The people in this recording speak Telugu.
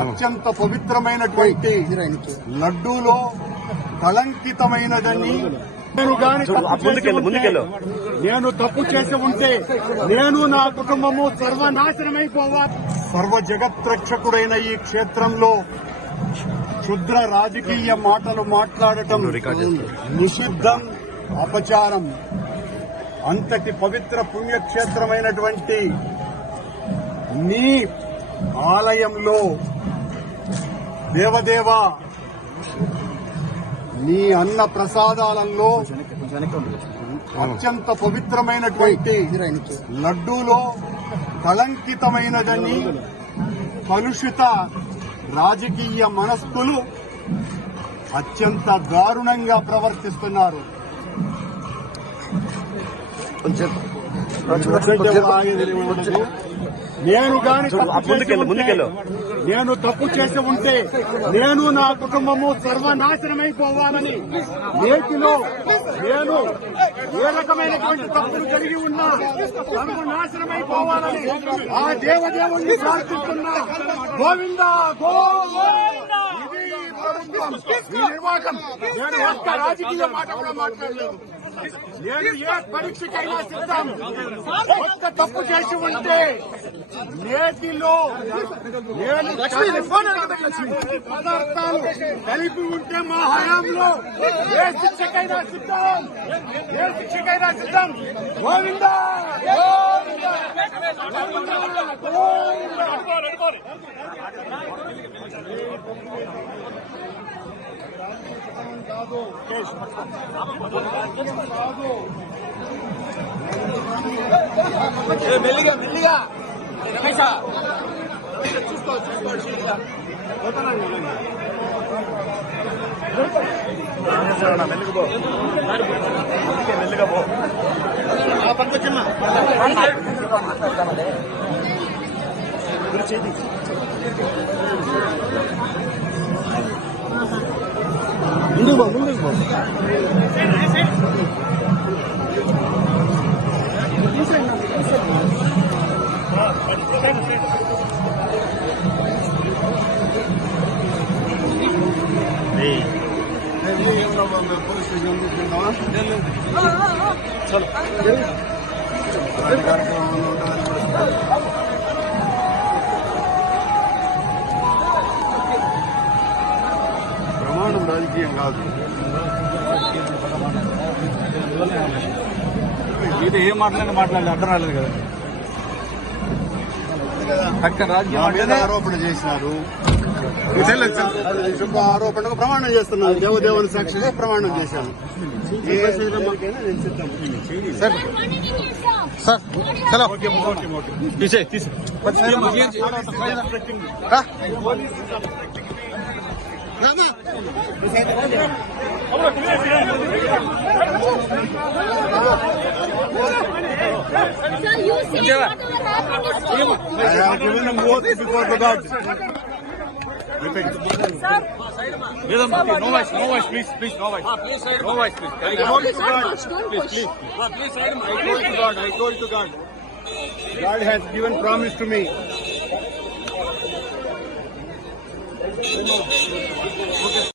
అత్యంత పవిత్రమైనటువంటి లడ్డూలో కళంకితమైనదని నేను తప్పు చేసి ఉంటే నేను నా కుటుంబము సర్వనాశనమైపోవాలి. సర్వ జగత్రక్షకుడైన ఈ క్షేత్రంలో క్షుద్ర రాజకీయ మాటలు మాట్లాడటం నిషిద్ధం, అపచారం. అంతటి పవిత్ర పుణ్యక్షేత్రమైనటువంటి నీ ఆలయంలో దేవదేవ నీ అన్న ప్రసాదాలలో అత్యంత పవిత్రమైనటువంటి లడ్డూలో కళంకితమైనదని కలుషిత రాజకీయ మనస్కులు అత్యంత దారుణంగా ప్రవర్తిస్తున్నారు. నేను తప్పు చేసి ఉంటే నేను నా కుటుంబము సర్వనాశనమైపోవాలని, నేటిలో నేను ఏ రకమైనటువంటి తప్పులు కలిగి ఉన్నా సర్వనాశనమైపోవాలని ఆ దేవదేవుణ్ణి ప్రార్థిస్తున్నా. గోవిందా గోవిందా. ఇది ప్రభుత్వం, ఈ నిర్వాహకం. నేను ఒక్క రాజకీయ మాట కూడా మాట్లాడలేదు. నేను ఏ పరీక్షకైనా సిద్ధం. ఒక్క తప్పు చేసి ఉంటే నేటిలో నేను పదార్థాలు కలిపి ఉంటే మా హయాంలో ఏ శిక్షకైనా సిద్ధం, ఏ శిక్షకైనా సిద్ధం. గోవిందా మెల్లిగా మెల్లిగా రమేష చూసుకోవచ్చు. మెల్లిగా పో పంపించమ్మా. ముందుకు పో, ముందుకు పో. ప్రమాణం రాజకీయం కాదు. ఇది ఏం మాట్లాడలేదు అర్థం రాలేదు కదా. అక్కడ రాజకీయ ఆరోపణ చేసినారు. ఆరోపణకు ప్రమాణం చేస్తున్నారు. దేవదేవుని సాక్షిగా ప్రమాణం చేశాను. సార్ సార్ చలో తీసే No voice, please, no voice. No voice, please. I told to God. Please. I told to God. God has given promise to me.